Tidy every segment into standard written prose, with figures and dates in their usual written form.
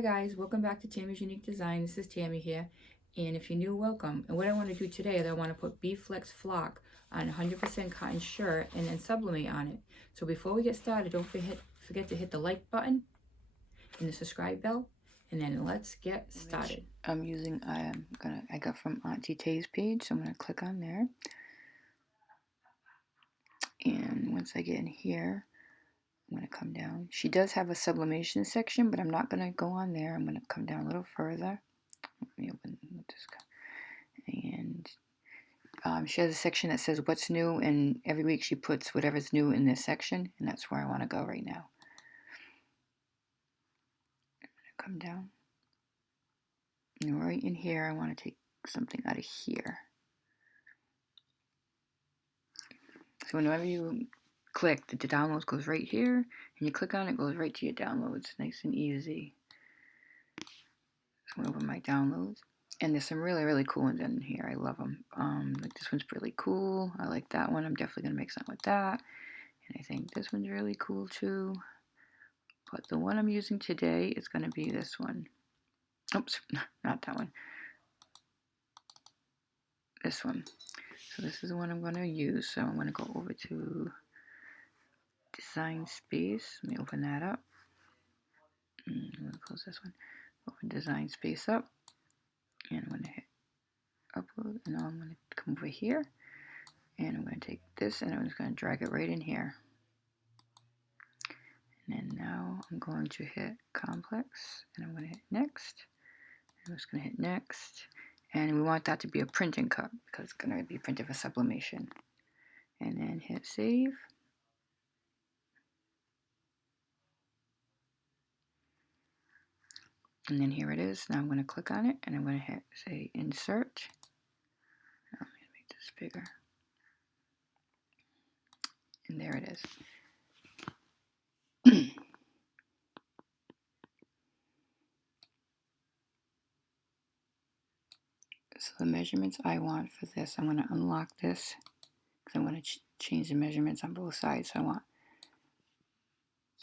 Hi guys, welcome back to Tammy's Unique Design. This is Tammy here, and if you're new, welcome. And what I want to do today is I want to put B-Flex flock on a 100% cotton shirt and then sublimate on it. So before we get started, don't forget to hit the like button and the subscribe bell, and then let's get started. I'm using, I got from Auntie Tay's page, so I'm gonna click on there. And once I get in here, I'm going to come down. She does have a sublimation section, but I'm not going to go on there. I'm going to come down a little further. Let me open this. And she has a section that says what's new, and every week she puts whatever's new in this section, and that's where I want to go right now. I'm going to come down. And right in here, I want to take something out of here. So whenever you click, the downloads goes right here, and you click on it, goes right to your downloads. Nice and easy. So over my downloads, and there's some really cool ones in here. I love them. Like this one's really cool. I like that one. I'm definitely gonna make something with that. And I think this one's really cool too. But the one I'm using today is gonna be this one. Oops, not that one. This one. So this is the one I'm gonna use. So I'm gonna go over to Design Space. Let me open that up. I'm gonna close this one. Open Design Space up, and I'm gonna hit upload, and now I'm gonna come over here, and I'm gonna take this, and I'm just gonna drag it right in here. And then now I'm going to hit complex, and I'm gonna hit next. I'm just gonna hit next, and we want that to be a print and cut because it's gonna be printed for sublimation. And then hit save. And then here it is. Now I'm going to click on it, and I'm going to hit, say, insert. I'm going to make this bigger. And there it is. So the measurements I want for this, I'm going to unlock this because I'm going to change the measurements on both sides. So I want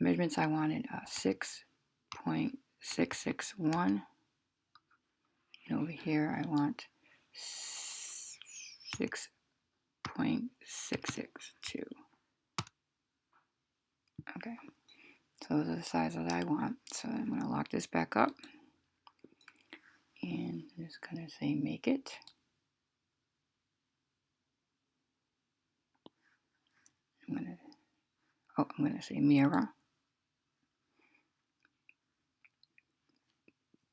the measurements I wanted 6.661. And over here I want 6.662. Okay, so those are the sizes I want. So I'm going to lock this back up, and I'm just going to say make it. I'm going to say mirror,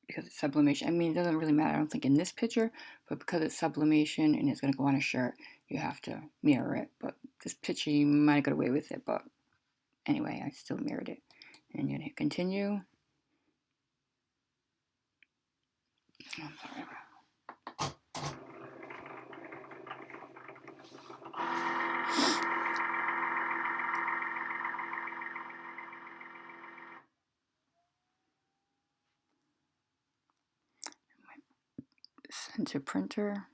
because it's sublimation. I mean, it doesn't really matter, I don't think, in this picture, but because it's sublimation and it's going to go on a shirt, you have to mirror it. But this picture, you might have got away with it, but anyway, I still mirrored it. And you're going to hit continue. I'm sorry. Send to printer.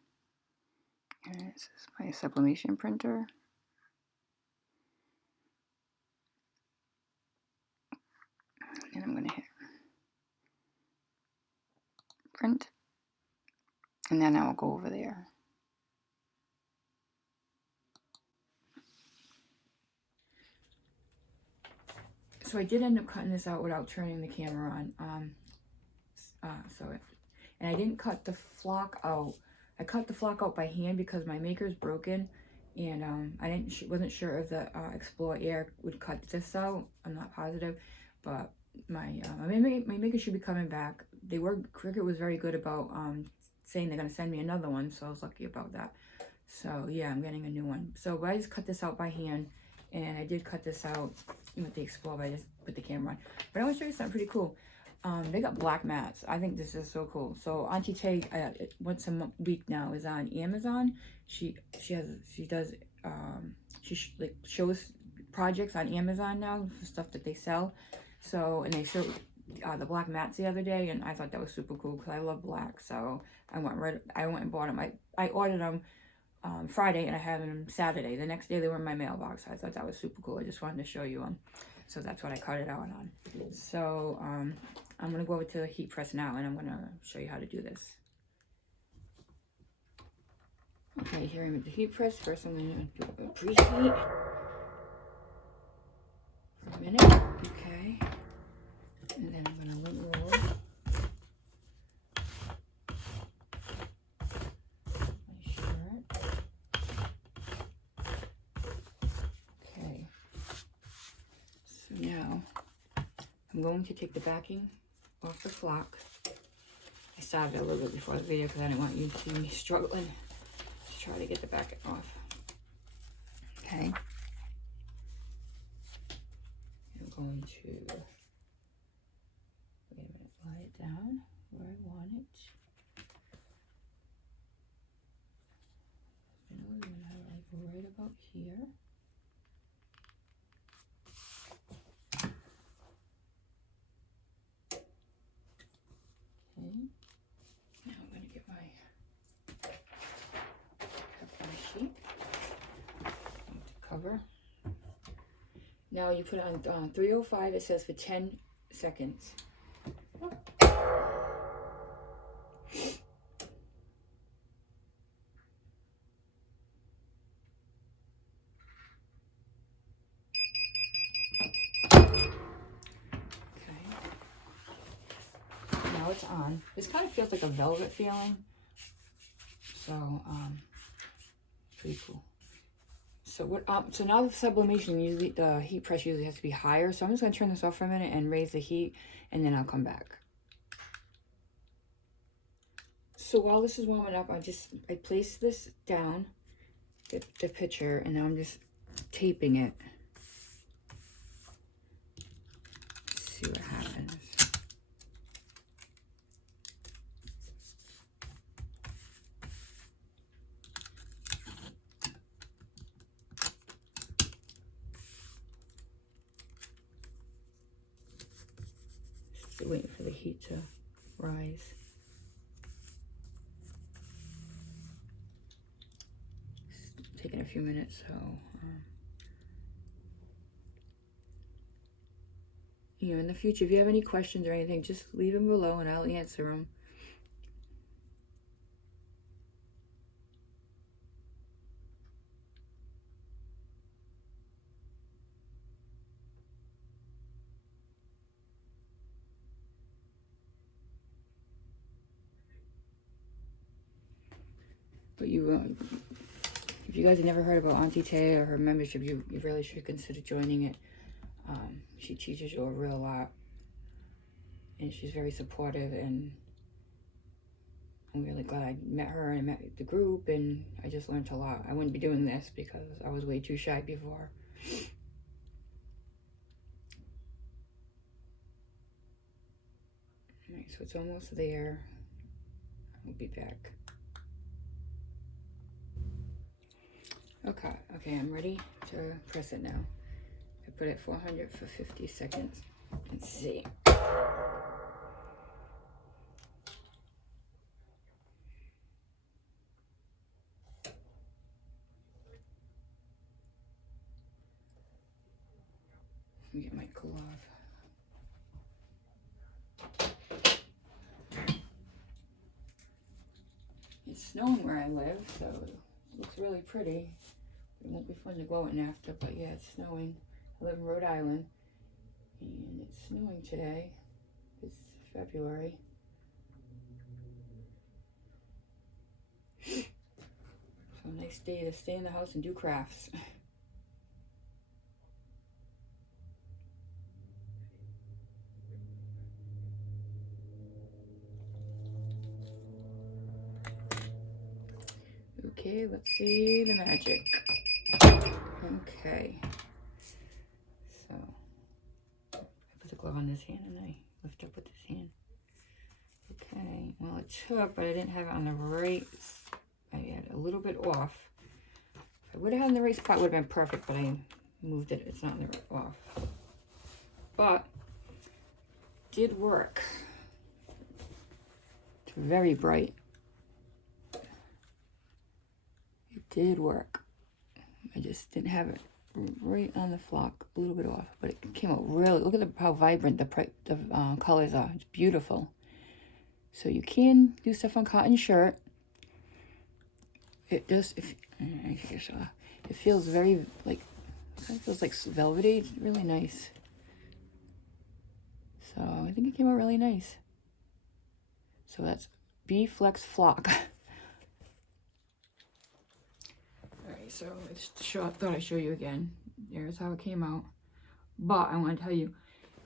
And this is my sublimation printer. And I'm going to hit print. And then I'll go over there. So I did end up cutting this out without turning the camera on. And I didn't cut the flock out. I cut the flock out by hand because my maker's broken, and I wasn't sure if the Explore Air would cut this out. I'm not positive, but my maker should be coming back. Cricut was very good about saying they're gonna send me another one, so I was lucky about that. So yeah, I'm getting a new one. So but I just cut this out by hand, and I did cut this out with the Explore, but I just put the camera on. But I want to show you something pretty cool. They got black mats. I think this is so cool. So Auntie Tay, once a week now, is on Amazon. She shows projects on Amazon now for stuff that they sell. So, and they showed the black mats the other day, and I thought that was super cool because I love black. So I went and bought them. I ordered them Friday, and I had them Saturday. The next day they were in my mailbox. I thought that was super cool. I just wanted to show you them. so that's what I cut it out on. So I'm gonna go over to the heat press now, and I'm gonna show you how to do this. Okay, here I'm at the heat press. First I'm gonna do a preheat for a minute. Okay, and then I'm gonna lint roll my shirt. Okay, so now I'm going to take the backing off the flock. I started a little bit before the video because I didn't want you to see me struggling to try to get the backing off. Okay. I'm going to, wait a minute, lie it down where I want it. I know we're going to have it like right about here. Okay. Now I'm going to get my sheet to cover. Now you put it on 305, it says for 10 seconds. Now it's on. This kind of feels like a velvet feeling. So, pretty cool. So what? So now the sublimation, usually the heat press usually has to be higher. So I'm just gonna turn this off for a minute and raise the heat, and then I'll come back. So while this is warming up, I place this down, the pitcher, and now I'm just taping it. Let's see what happens. Just waiting for the heat to rise. It's taking a few minutes, so you know, in the future, if you have any questions or anything, just leave them below and I'll answer them. But if you guys have never heard about Auntie or her membership, you really should consider joining it. She teaches you a real lot, and she's very supportive, and I'm really glad I met her and I met the group, and I just learned a lot. I wouldn't be doing this because I was way too shy before. Alright, so it's almost there. I'll be back. Okay, I'm ready to press it now. I put it 400 for 50 seconds. Let's see. Let me get my glove. It's snowing where I live, so it looks really pretty. It won't be fun to go out and after, but yeah, it's snowing. I live in Rhode Island, and it's snowing today. It's February. So a nice day to stay in the house and do crafts. Okay, let's see the magic. Okay. So, I put the glove on this hand and I lift up with this hand. Okay, well it took, but I didn't have it on the right. I had a little bit off. If I would have had in the right spot, it would have been perfect, but I moved it. It's not in the right off. But, did work. It's very bright. It did work. I just didn't have it right on the flock, a little bit off, but it came out really, look at how vibrant the colors are. It's beautiful. So you can do stuff on cotton shirt. It does, it feels very, like, kind of feels like velvety. It's really nice. So I think it came out really nice. So that's Bee Flex Flock. Alright, so I thought I'd show you again. Here's how it came out. But I want to tell you,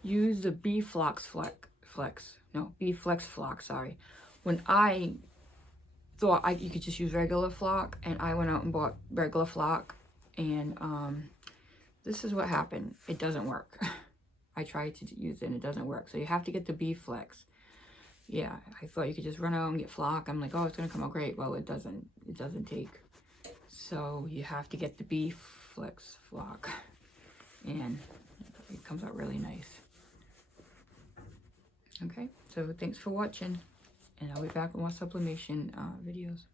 use the Bee Flex Flock, sorry. When I thought you could just use regular flock, and I went out and bought regular flock, and this is what happened. It doesn't work. I tried to use it and it doesn't work. So you have to get the Bee Flex. Yeah, I thought you could just run out and get flock. I'm like, oh, it's gonna come out great. Well, it doesn't. It doesn't take. So you have to get the Bee Flex flock, and it comes out really nice. Okay, so thanks for watching, and I'll be back with more sublimation videos.